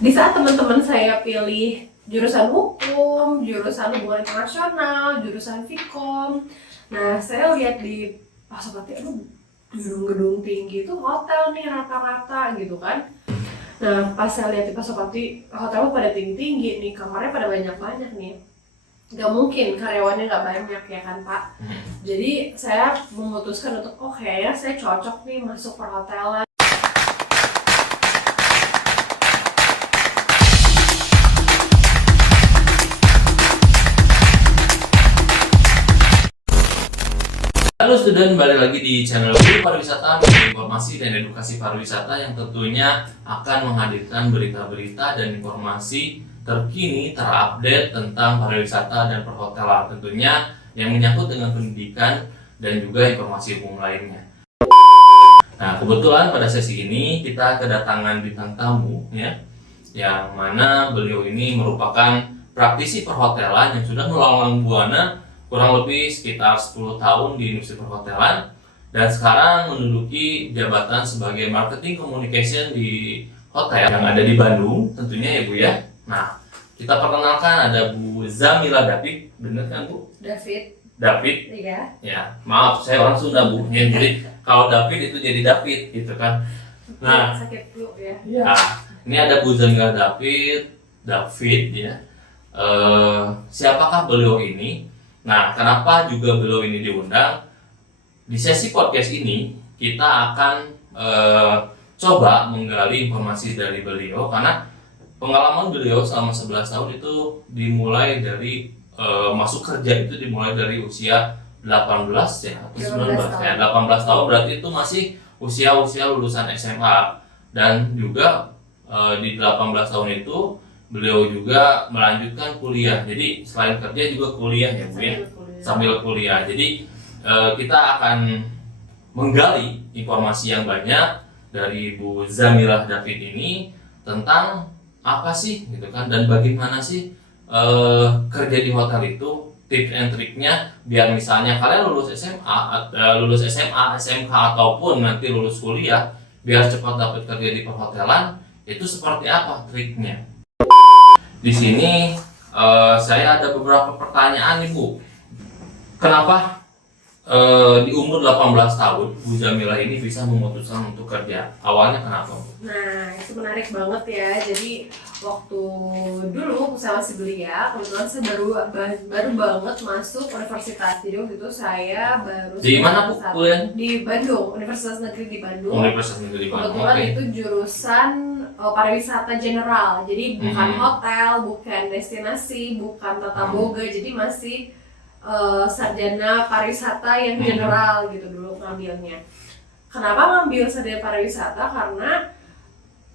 Di saat teman-teman saya pilih jurusan hukum, jurusan hubungan internasional, jurusan Vkom, nah saya lihat di Pasopati, aduh gedung-gedung tinggi itu hotel nih rata-rata gitu kan. Nah pas saya lihat di Pasopati, hotelnya pada tinggi-tinggi nih, kamarnya pada banyak-banyak nih. Gak mungkin karyawannya gak banyak ya kan Pak. Jadi saya memutuskan untuk kayaknya saya cocok nih masuk perhotelan. Halo student, balik lagi di channel Guru Pariwisata, informasi dan edukasi pariwisata yang tentunya akan menghadirkan berita-berita dan informasi terkini, terupdate tentang pariwisata dan perhotelan tentunya yang menyangkut dengan pendidikan dan juga informasi umum lainnya. Nah, kebetulan pada sesi ini kita kedatangan bintang tamu ya, yang mana beliau ini merupakan praktisi perhotelan yang sudah melanglang buana kurang lebih sekitar 10 tahun di industri perhotelan dan sekarang menduduki jabatan sebagai marketing communication di hotel yang ada di Bandung tentunya ya Bu ya. Nah, kita perkenalkan ada Bu Zamila David, bener kan Bu? David. Iya. Ya, maaf saya orang Sunda Bu. Ya, jadi kalau David itu jadi David gitu kan. Nah, Sakit flu ya. nah ini ada Bu Zamila David ya. Siapakah beliau ini? Nah, kenapa juga beliau ini diundang? Di sesi podcast ini kita akan coba menggali informasi dari beliau karena pengalaman beliau selama 11 tahun itu dimulai dari masuk kerja itu dimulai dari usia 18 ya atau 19 ya. 18 tahun berarti itu masih usia lulusan SMA dan juga di 18 tahun itu beliau juga melanjutkan kuliah. Jadi selain kerja juga kuliah ya Bu ya. Sambil kuliah. Jadi kita akan menggali informasi yang banyak dari Bu Zamila David ini tentang apa sih gitu kan dan bagaimana sih kerja di hotel itu, tips and triknya biar misalnya kalian lulus SMA, SMK ataupun nanti lulus kuliah biar cepat dapat kerja di perhotelan itu seperti apa triknya. Di sini saya ada beberapa pertanyaan nih Bu. Kenapa di umur 18 tahun Bu Zamila ini bisa memutuskan untuk kerja? Awalnya kenapa Bu? Nah itu menarik banget ya. Jadi waktu dulu saya masih belia, kebetulan saya baru banget masuk universitas. Jadi waktu itu saya baru Di mana Bu kuliah? Di Bandung, Universitas Negeri di Bandung. Universitas Negeri Bandung. Kebetulan itu jurusan pariwisata general. Jadi bukan hotel, bukan destinasi, bukan tata boga. Jadi masih sarjana pariwisata yang general gitu dulu ngambilnya. Kenapa ngambil sarjana pariwisata? Karena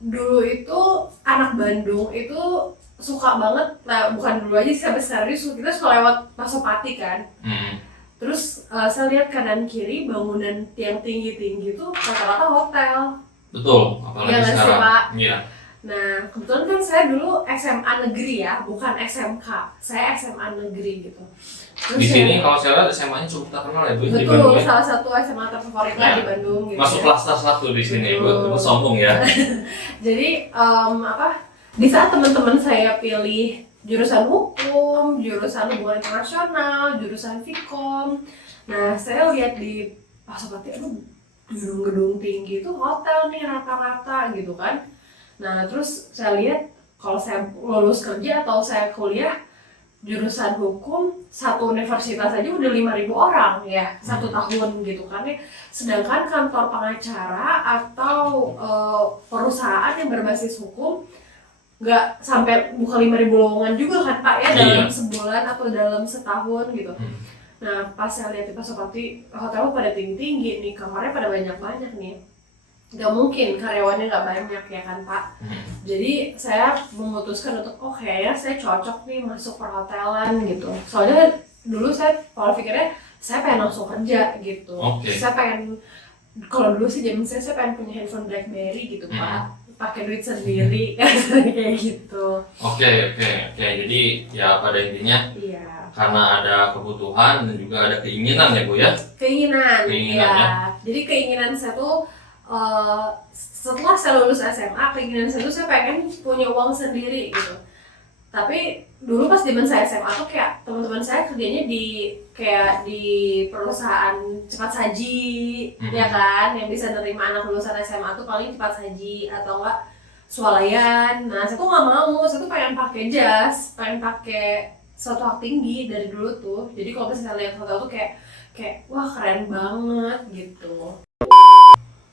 dulu itu anak Bandung itu suka banget, bukan dulu aja sih sampai serius, kita suka lewat Pasopati kan. Terus saya lihat kanan kiri bangunan tiang tinggi-tinggi itu rata-rata hotel. Betul, apalagi ya, sekarang. Pak? Iya. Nah, kebetulan kan saya dulu SMA negeri ya, bukan SMK. Saya SMA negeri gitu. Terus di sini kalau saya lihat SMA-nya cukup terkenal ya Bu di betul, Bandung. salah satu SMA terfavorit lah di Bandung gitu. Masuk klaster 1 di sini, Bu sombong ya. Jadi di saat teman-teman saya pilih jurusan hukum, jurusan hubungan internasional, jurusan Vkom, nah saya lihat di Pasopati, aduh gedung-gedung tinggi itu hotel nih rata-rata gitu kan. Nah terus saya lihat kalau saya lulus kerja atau saya kuliah jurusan hukum, satu universitas aja udah 5.000 orang ya, 1 tahun gitu kan ya. Sedangkan kantor pengacara atau perusahaan yang berbasis hukum nggak sampai buka 5.000 lowongan juga kan Pak ya dalam sebulan atau dalam setahun gitu. Nah pas saya lihat di Pasopati, hotelnya pada tinggi-tinggi nih, kamarnya pada banyak-banyak nih. Gak mungkin karyawannya gak banyak ya kan Pak. Jadi saya memutuskan untuk kayaknya saya cocok nih masuk perhotelan gitu. Soalnya dulu saya pola pikirnya saya pengen langsung kerja gitu. Saya pengen, kalau dulu sih zaman saya pengen punya handphone BlackBerry gitu Pak, pakai duit sendiri kayak gitu. Oke. Jadi ya pada intinya karena ada kebutuhan dan juga ada keinginan ya Bu ya. Keinginan ya. Jadi keinginan saya tuh setelah saya lulus SMA, keinginan saya tuh saya pengen punya uang sendiri gitu. Tapi dulu pas zaman saya SMA tuh kayak teman-teman saya kerjanya di perusahaan cepat saji, ya kan, yang bisa nerima anak lulusan SMA tuh paling cepat saji atau enggak swalayan. Nah saya tuh nggak mau, saya tuh pengen pakai jas, pengen pakai suatu hak tinggi dari dulu tuh. Jadi kalau misalnya lihat hotel tuh kayak wah keren banget gitu.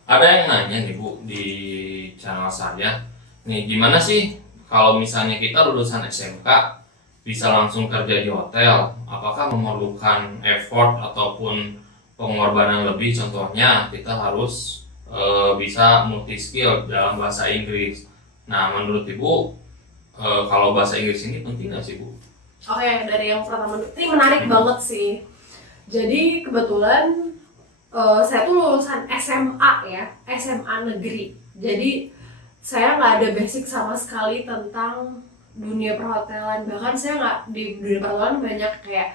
Ada yang nanya nih Bu di channel saya, nih gimana sih kalau misalnya kita lulusan SMK bisa langsung kerja di hotel? Apakah memerlukan effort ataupun pengorbanan lebih? Contohnya kita harus bisa multi skill dalam bahasa Inggris. Nah menurut Ibu kalau bahasa Inggris ini penting nggak sih Bu? Oke, dari yang pertama ini menarik banget sih. Jadi kebetulan saya tuh lulusan SMA ya, SMA negeri. Jadi saya nggak ada basic sama sekali tentang dunia perhotelan. Bahkan saya nggak di dunia perhotelan banyak kayak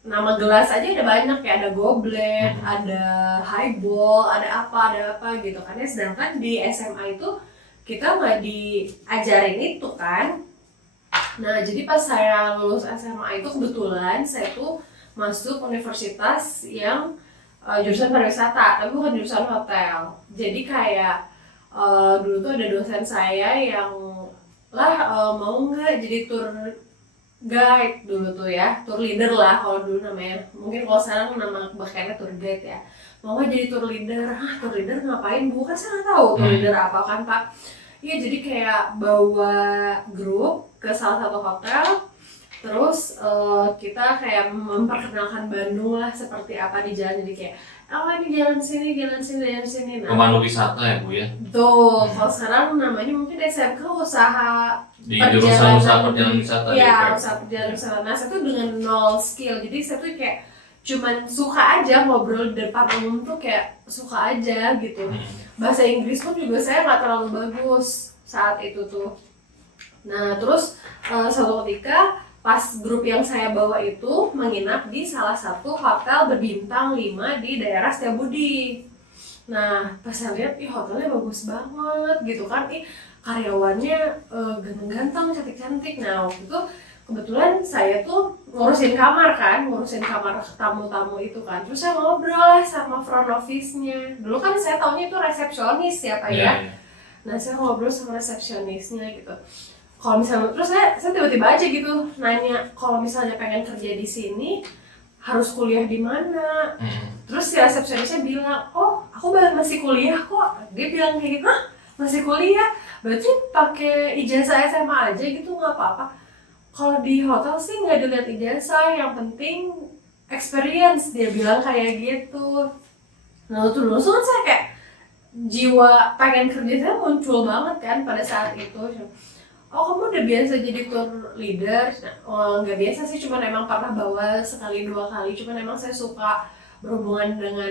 nama gelas aja ada banyak, kayak ada goblet, ada highball, ada apa gitu kan ya. Sedangkan di SMA itu kita nggak diajarin itu kan. Nah jadi pas saya lulus SMA itu kebetulan saya tuh masuk universitas yang jurusan pariwisata, tapi bukan jurusan hotel. Jadi kayak dulu tuh ada dosen saya yang mau nggak jadi tour guide dulu tuh ya, tour leader lah kalau dulu namanya. Mungkin kalau sekarang nama bahkannya tour guide ya. Mau nggak jadi tour leader? Tour leader ngapain Bu? Kan saya nggak tahu tour leader apa kan Pak. Iya jadi kayak bawa grup ke salah satu hotel. Terus kita kayak memperkenalkan Bandung lah seperti apa di jalan. Jadi kayak ini jalan sini. Nah, Pemandu wisata ya Bu ya? betul. Kalau sekarang namanya mungkin SMK usaha Di jurusan usaha perjalanan wisata. Iya, usaha perjalanan wisata. Nah, saya tuh dengan nol skill. Jadi saya tuh kayak cuman suka aja ngobrol di depan umum tuh kayak suka aja gitu. Bahasa Inggris pun juga saya nggak terlalu bagus saat itu tuh. Nah, terus suatu ketika pas grup yang saya bawa itu menginap di salah satu hotel berbintang 5 di daerah Setiabudi. Nah pas saya lihat, hotelnya bagus banget gitu kan, karyawannya ganteng-ganteng, cantik-cantik. Nah waktu itu kebetulan saya tuh ngurusin kamar tamu-tamu itu kan. Terus saya ngobrol lah sama front office-nya. Dulu kan saya taunya itu resepsionis ya Pak ya. Nah saya ngobrol sama resepsionisnya gitu. Kalau misalnya, terus saya tiba-tiba aja gitu nanya, kalau misalnya pengen kerja di sini harus kuliah di mana? Terus si resepsionisnya bilang, oh aku masih kuliah kok. Dia bilang kayak gitu, masih kuliah? Berarti pakai ijazah SMA aja gitu nggak apa-apa? Kalau di hotel sih nggak dilihat ijazah, yang penting experience, dia bilang kayak gitu. Nah terus kan saya kayak jiwa pengen kerja saya muncul banget kan pada saat itu. Oh kamu udah biasa jadi tour leader? Nggak biasa sih, cuman emang pernah bawa sekali 2 kali. Cuman emang saya suka berhubungan dengan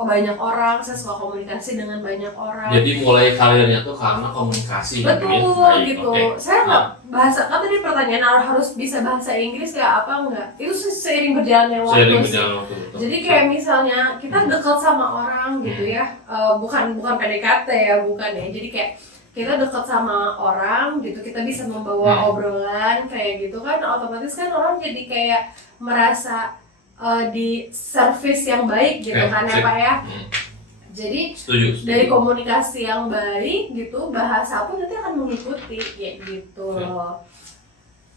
banyak orang, saya suka komunikasi dengan banyak orang. Jadi mulai karirnya tuh karena komunikasi. Betul gitu. Saya nggak bahasa, kan tadi pertanyaan harus bisa bahasa Inggris ya apa enggak? Itu seiring berjalannya waktu. Jadi kayak misalnya kita dekat sama orang gitu ya, bukan PDKT ya, bukan ya. Jadi kayak kita dekat sama orang gitu, kita bisa membawa obrolan kayak gitu kan, otomatis kan orang jadi kayak merasa di service yang baik gitu kan ya Pak ya. Jadi setuju. Dari komunikasi yang baik gitu, bahasa pun nanti akan mengikuti kayak gitu.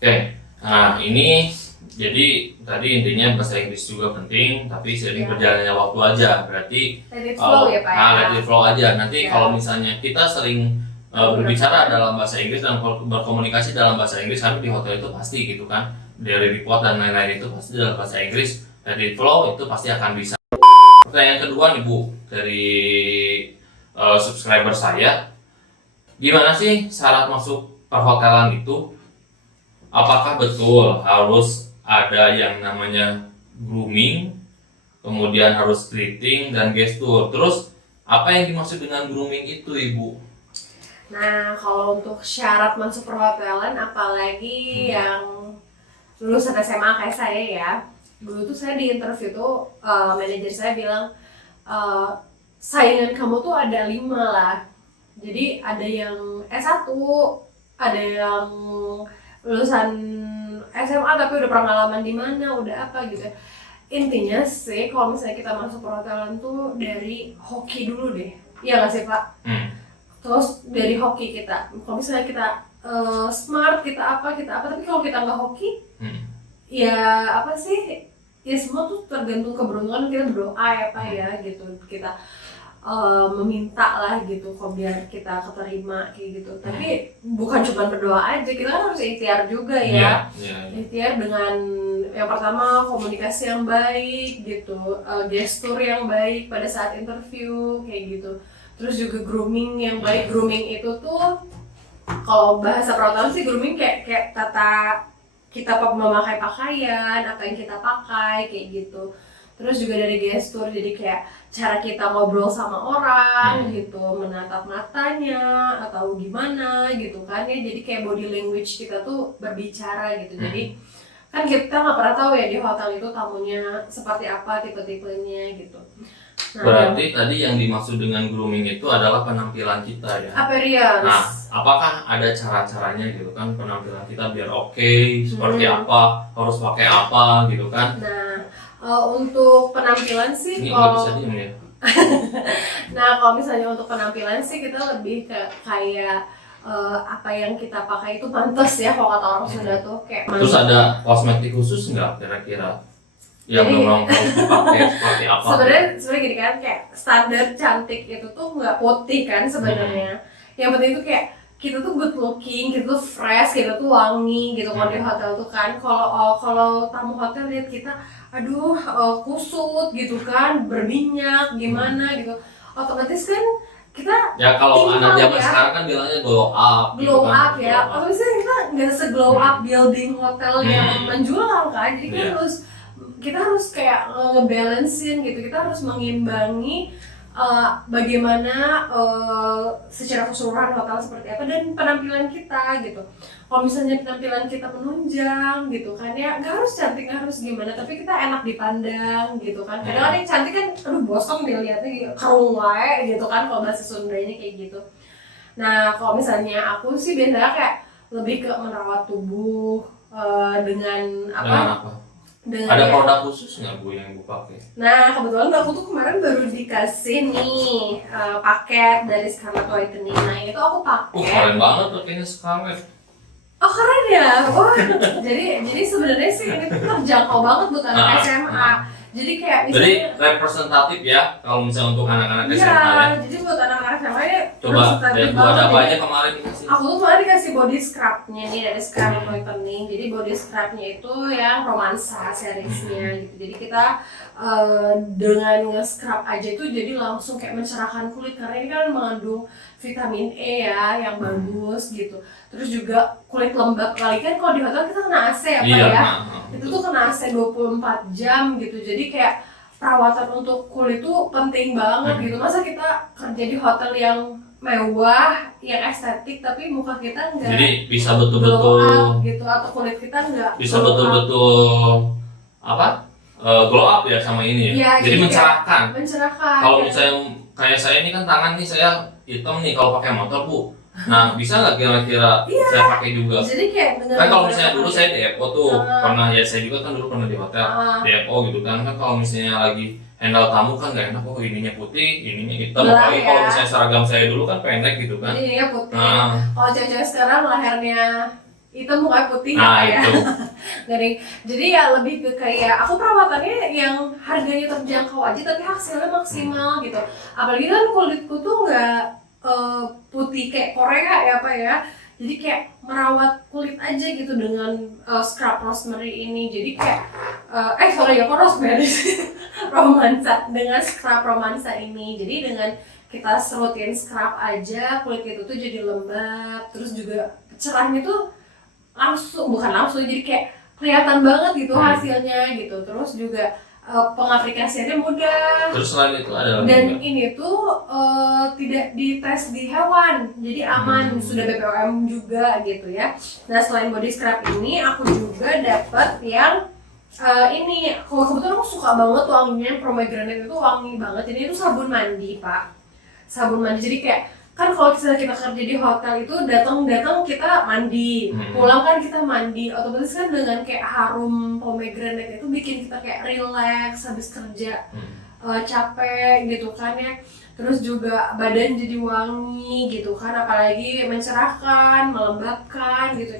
Oke. Nah ini jadi tadi intinya bahasa Inggris juga penting, tapi seiring berjalannya waktu aja. Berarti let it flow ya Pak ya. Let it flow aja. Nanti kalau misalnya kita sering berbicara dalam bahasa Inggris dan berkomunikasi dalam bahasa Inggris, kami di hotel itu pasti gitu kan, dari report dan lain-lain itu pasti dalam bahasa Inggris. Dari flow itu pasti akan bisa. Pertanyaan kedua nih Bu dari subscriber saya, gimana sih syarat masuk perhotelan itu? Apakah betul harus ada yang namanya grooming, kemudian harus greeting dan gestur? Terus apa yang dimaksud dengan grooming itu Ibu? Nah, kalau untuk syarat masuk perhotelan, apalagi yang lulusan SMA kayak saya ya, dulu tuh saya di interview tuh manajer saya bilang, saingan kamu tuh ada 5 lah. Jadi ada yang S1, ada yang lulusan SMA tapi udah pengalaman di mana, udah apa gitu. Intinya sih kalau misalnya kita masuk perhotelan tuh dari hoki dulu deh. Iya nggak sih Pak? Terus dari hoki kita. Kalau misalnya kita smart, kita apa, tapi kalau kita nggak hoki, ya apa sih? Ya semua tuh tergantung keberuntungan, kita berdoa ya Pak ya gitu. Kita meminta lah gitu kok biar kita keterima kayak gitu. Tapi bukan cuma berdoa aja, kita kan harus ikhtiar juga ya. Ikhtiar dengan yang pertama komunikasi yang baik gitu, gestur yang baik pada saat interview kayak gitu. Terus juga grooming yang baik. Grooming itu tuh kalau bahasa perhotelan sih grooming kayak tata kita memakai pakaian, apa yang kita pakai kayak gitu. Terus juga dari gestur, jadi kayak cara kita ngobrol sama orang gitu, menatap matanya atau gimana gitu kan ya. Jadi kayak body language kita tuh berbicara gitu. Jadi kan kita nggak pernah tahu ya di hotel itu tamunya seperti apa, tipe-tipenya gitu. Nah, berarti tadi yang dimaksud dengan grooming itu adalah penampilan kita ya. Appearance. Nah, apakah ada cara-caranya gitu kan penampilan kita biar oke, seperti apa, harus pakai apa gitu kan? Nah, untuk penampilan sih ini kalau bisa diem ya. Nah, kalau misalnya untuk penampilan sih kita lebih ke kayak apa yang kita pakai itu pantas ya kalau kata orang Sunda tuh kayak Terus ada kosmetik khusus nggak kira-kira yang memang harus dipakai seperti apa? Sebenarnya gini kan, kayak standar cantik itu tuh nggak putih kan sebenarnya. Yang penting itu kayak kita tuh good looking, kita tuh fresh, kita tuh wangi gitu kalau di hotel tuh kan. Kalau tamu hotel lihat kita, aduh kusut gitu kan, berminyak gimana gitu, otomatis kan kita ya kalau anak zaman sekarang kan bilangnya glow up gitu kan, ya. Otomatis kita nggak se-glow up building hotel yang menjual kan. Jadi kita harus kayak ngebalancein gitu, kita harus mengimbangi bagaimana secara keseluruhan hotel seperti apa dan penampilan kita gitu. Kalau misalnya penampilan kita menunjang gitu kan ya, nggak harus cantik, nggak harus gimana, tapi kita enak dipandang gitu kan. Kadang-kadang yang cantik kan aduh bosan dilihatnya, kerung wae gitu kan kalau bahasa Sundanya kayak gitu. Nah kalau misalnya aku sih biasanya kayak lebih ke merawat tubuh dengan apa? Ada produk khusus nggak Bu yang Bu pakai? Nah kebetulan aku tuh kemarin baru dikasih nih paket dari Scarlett Whitening. Nah itu aku pakai. Keren banget tuh kayaknya Scarlett. Oh keren ya, wah. jadi sebenarnya sih ini tuh terjangkau banget buat anak SMA. Jadi kayak misalnya. Jadi representatif ya kalau misalnya untuk anak-anak SMA ya. Iya, jadi buat anak-anak SMA ya. Coba dari Bu ada apa aja kemarin dikasih? Aku tuh kemarin dikasih body scrubnya nih dari Scarlett Whitening. Jadi body scrubnya itu yang romansa seriesnya gitu. Jadi kita dengan nge-scrub aja itu jadi langsung kayak mencerahkan kulit karena ini kan mengandung vitamin E ya yang bagus gitu. Terus juga kulit lembab kali kan kalau di hotel kita kena AC ya Pak ya. Itu tuh kena AC 24 jam gitu. Jadi kayak perawatan untuk kulit tuh penting banget gitu. Masa kita kerja di hotel yang mewah, yang estetik tapi muka kita enggak. Jadi bisa betul-betul gitu atau kulit kita enggak. Bisa betul-betul apa? Glow up ya sama ini ya. Jadi mencerahkan. Kalau misalnya kayak saya ini kan tangan nih saya hitam nih kalau pakai motor Bu. Nah bisa nggak kira-kira saya pakai juga? Jadi kayak kan kalau misalnya dulu saya DFO tuh pernah ya, saya juga kan dulu pernah di hotel DFO gitu kan kalau misalnya lagi handle tamu kan nggak enak, ininya putih, ininya hitam. Apalagi kalau misalnya seragam saya dulu kan pendek gitu kan. Ininya putih. Kalau cewek-cewek sekarang lehernya hitam mukanya putih ya. Itu. Jadi ya lebih ke kayak aku perawatannya yang harganya terjangkau aja tapi hasilnya maksimal gitu. Apalagi kan kulitku tuh nggak putih kayak Korea ya Pak ya. Jadi kayak merawat kulit aja gitu dengan scrub rosemary ini. Jadi kayak kok rosemary romansa, dengan scrub romansa ini. Jadi dengan kita serutin scrub aja kulit itu tuh jadi lembab. Terus juga cerahnya tuh bukan langsung jadi kayak kelihatan banget gitu hasilnya gitu. Terus juga pengaplikasiannya mudah. Terus selain itu ada lagi dan ini tuh tidak dites di hewan, jadi aman, sudah BPOM juga gitu ya. Nah selain body scrub ini aku juga dapat yang Ini kebetulan aku suka banget wanginya, pomegranate itu wangi banget. Jadi itu sabun mandi Pak, sabun mandi. Jadi kayak kan kalau kita kerja di hotel itu datang kita mandi, pulang kan kita mandi, otomatis kan dengan kayak harum pomegranate itu bikin kita kayak relax habis kerja capek gitu kan ya. Terus juga badan jadi wangi gitu kan, apalagi mencerahkan, melembabkan gitu.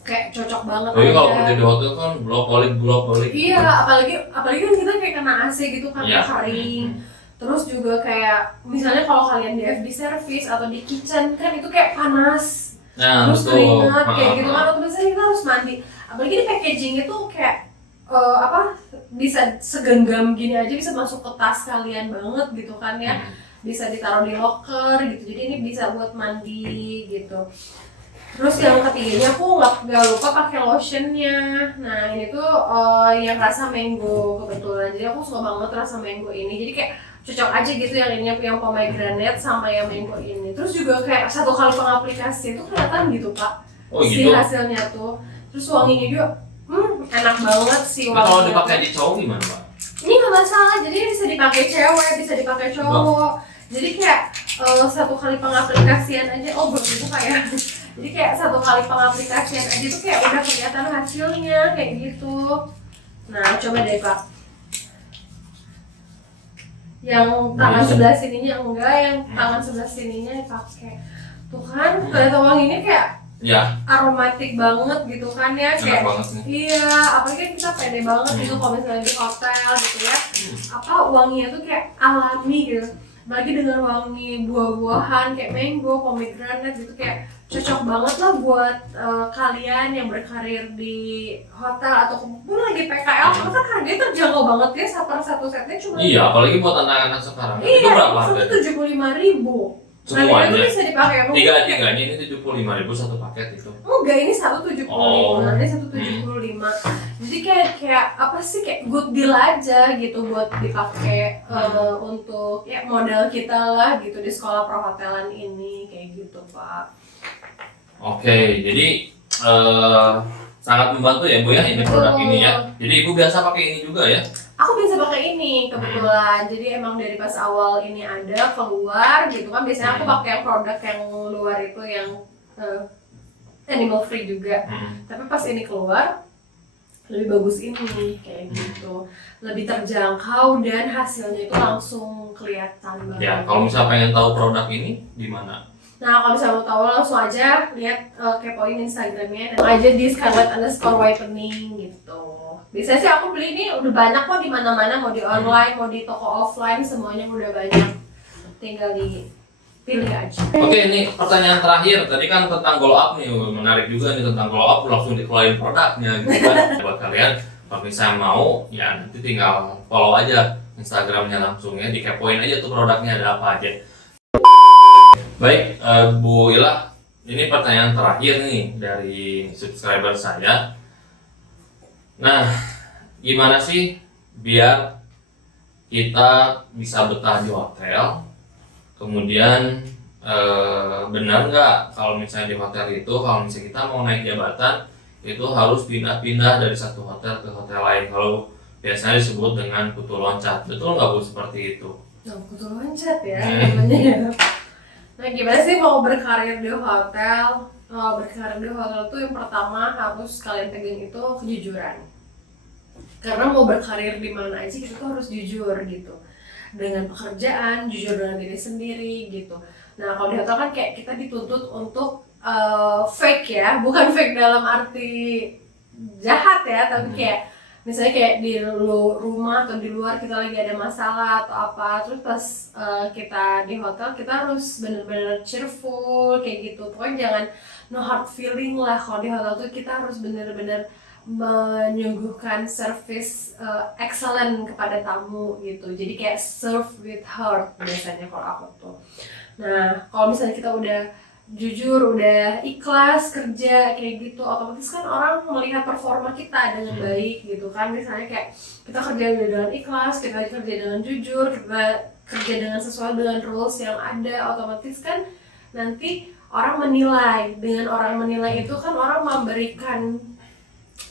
Kayak cocok banget Tapi aja. kalau kerja di hotel kan glow-glow. Iya, apalagi kan kita kayak kena AC gitu kan, kering. Terus juga kayak misalnya kalau kalian di FB service atau di kitchen kan itu kayak panas. Terus keringat kayak gitu kan, otomatis kita harus mandi. Apalagi di packaging itu kayak bisa segenggam gini aja, bisa masuk ke tas kalian banget gitu kan ya. Bisa ditaruh di locker gitu. Jadi ini bisa buat mandi gitu. Terus yang ketiganya aku nggak lupa pakai lotionnya. Nah ini tuh yang rasa mango kebetulan. Jadi aku suka banget rasa mango ini. Jadi kayak cocok aja gitu yang pomegranate sama yang mango ini. Terus juga kayak 1 kali pengaplikasi itu kelihatan gitu Pak. Si hasilnya tuh. Terus wanginya juga enak banget sih wanginya. Kalau dipakai di cowok gimana Pak? Ini nggak masalah. Jadi bisa dipakai cewek, bisa dipakai cowok. Jadi kayak 1 kali pengaplikasian aja. Oh belum dibuka ya. Jadi kayak 1 kali pengaplikasian aja tuh kayak udah kelihatan hasilnya kayak gitu. Nah coba deh Pak. Yang tangan sebelah sininya enggak, yang tangan sebelah sininya dipakai. Tuh kan kelihatan wanginya kayak aromatik banget gitu kan ya, kayak iya, apalagi kan kita pede banget gitu kalau misalnya di hotel gitu ya. Wanginya tuh kayak alami gitu. Apalagi dengan wangi buah-buahan kayak mango, pomegranate gitu, kayak cocok banget lah buat kalian yang berkarir di hotel atau pun lagi PKL. Karena kan harganya terjangkau banget ya, satu setnya cuma. Iya, apalagi buat anak-anak sekarang. Iya, itu berapa harganya? 75.000. Semuanya. Nah, itu bisa dipakai Tiga-tiganya ini 75.000 satu paket itu. Enggak, ini 175. Ini 175. Jadi kayak apa sih, kayak good deal aja gitu buat dipakai untuk ya modal kita lah gitu di sekolah perhotelan ini kayak gitu Pak. Oke, jadi sangat membantu ya Bu ya ini produk ini ya. Jadi Ibu biasa pakai ini juga ya? Aku biasa pakai ini kebetulan. Jadi emang dari pas awal ini ada keluar gitu kan, biasanya aku pakai yang produk yang luar itu yang animal free juga. Tapi pas ini keluar lebih bagus ini kayak gitu. Lebih terjangkau dan hasilnya itu langsung kelihatan banget. Ya, kalau misalnya pengen tahu produk ini di mana? Nah kalau misalnya mau tahu langsung aja lihat kepoin Instagramnya dan aja di Scarlett_whitening gitu. Biasanya sih aku beli ini udah banyak kok di mana-mana, mau di online, mau di toko offline, semuanya udah banyak. Tinggal dipilih aja. Oke, ini pertanyaan terakhir. Tadi kan tentang glow up nih, menarik juga nih tentang glow up, langsung dikeluarin produknya gitu kan. Buat kalian kalau misalnya mau, ya nanti tinggal follow aja Instagramnya langsung ya, dikepoin aja tuh produknya ada apa aja. Baik, Bu Ila, ini pertanyaan terakhir nih dari subscriber saya. Nah, gimana sih biar kita bisa betah di hotel? Kemudian benar nggak kalau misalnya di hotel itu, kalau misalnya kita mau naik jabatan itu harus pindah-pindah dari satu hotel ke hotel lain? Kalau biasanya disebut dengan kutu loncat, betul nggak Bu seperti itu? Nah, kutu loncat ya namanya. Nah, gimana sih mau berkarir di hotel? Berkarir di hotel tuh yang pertama harus kalian pegang itu kejujuran. Karena mau berkarir di mana aja kita tuh harus jujur gitu. Dengan pekerjaan, jujur dengan diri sendiri gitu. Nah, kalau di hotel kan kayak kita dituntut untuk fake ya, bukan fake dalam arti jahat ya, tapi kayak misalnya kayak di rumah atau di luar kita lagi ada masalah atau apa, terus pas kita di hotel kita harus bener-bener cheerful kayak gitu. Pokoknya jangan no hard feeling lah. Kalau di hotel tuh kita harus bener-bener menyuguhkan service excellent kepada tamu gitu. Jadi kayak serve with heart biasanya kalau aku tuh. Nah, kalau misalnya kita udah jujur, udah ikhlas kerja kayak gitu, otomatis kan orang melihat performa kita dengan baik gitu kan. Misalnya kayak kita kerja dengan ikhlas, kita kerja dengan jujur, kita kerja dengan sesuai dengan rules yang ada, otomatis kan nanti orang menilai. Dengan orang menilai itu kan orang memberikan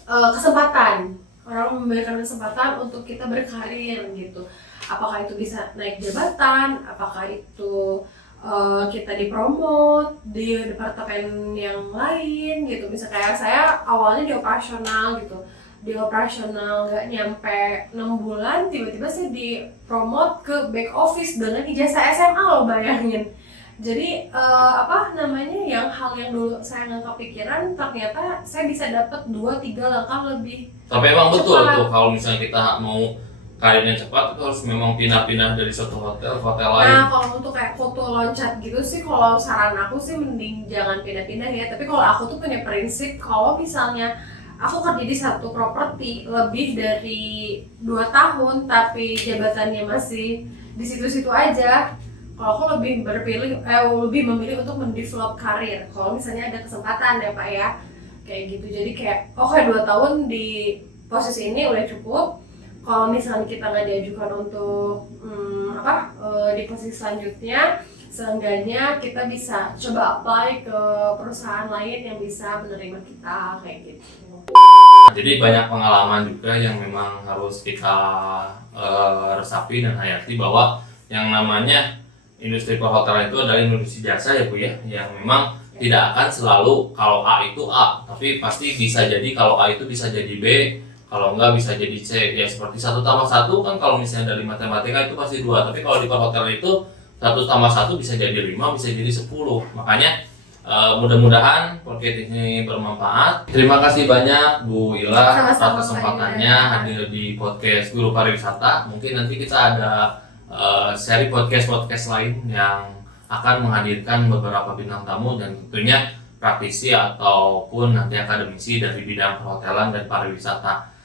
kesempatan orang memberikan kesempatan untuk kita berkarir gitu. Apakah itu bisa naik jabatan, apakah itu kita dipromot di departemen yang lain gitu. Bisa kayak saya awalnya di operasional gitu, di operasional nggak nyampe 6 bulan tiba-tiba saya dipromot ke back office dengan ijazah SMA loh, bayangin. Jadi yang hal yang dulu saya nggak kepikiran ternyata saya bisa dapat 2-3 langkah lebih. Tapi emang betul cepat. tuh kalau misalnya kita mau karirnya cepat itu harus memang pindah-pindah dari suatu hotel ke hotel lain. Nah, kalau untuk kayak foto loncat gitu sih, kalau saran aku sih mending jangan pindah-pindah ya. Tapi kalau aku tuh punya prinsip, kalau misalnya aku kerja di satu properti lebih dari 2 tahun tapi jabatannya masih di situ-situ aja, kalau aku lebih lebih memilih untuk mendevelop karir. Kalau misalnya ada kesempatan ya Pak ya, kayak gitu. Jadi kayak 2 tahun di posisi ini udah cukup. Kalau misalnya kita nggak diajukan untuk di posisi selanjutnya, seenggaknya kita bisa coba apply ke perusahaan lain yang bisa menerima kita kayak gitu. Jadi banyak pengalaman juga yang memang harus kita resapi dan hayati, bahwa yang namanya industri perhotelan itu adalah industri jasa ya Bu ya, yang memang tidak akan selalu kalau A itu A, tapi pasti bisa jadi kalau A itu bisa jadi B, kalau enggak bisa jadi C. Ya seperti 1 tambah 1 kan, kalau misalnya dari matematika itu pasti 2, tapi kalau di perhotelan itu 1 tambah 1 bisa jadi 5, bisa jadi 10. Makanya mudah-mudahan podcast ini bermanfaat. Terima kasih banyak Bu Ila atas kesempatannya hadir di podcast Guru Pariwisata. Mungkin nanti kita ada seri podcast lain yang akan menghadirkan beberapa bintang tamu dan tentunya praktisi ataupun nanti akademisi dari bidang perhotelan dan pariwisata.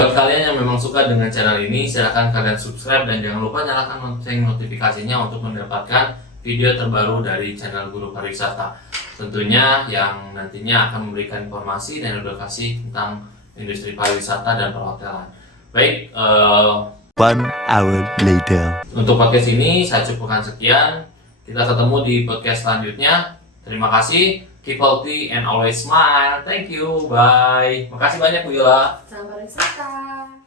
Buat kalian yang memang suka dengan channel ini, silahkan kalian subscribe dan jangan lupa nyalakan lonceng notifikasinya untuk mendapatkan video terbaru dari channel Guru Pariwisata. Tentunya yang nantinya akan memberikan informasi dan edukasi tentang industri pariwisata dan perhotelan. Baik, 1 hour later. untuk podcast ini saya cukupkan sekian. Kita ketemu di podcast selanjutnya. Terima kasih. Keep healthy and always smile. Thank you. Bye. Makasih banyak Bu Yola. Selamat pariwisata.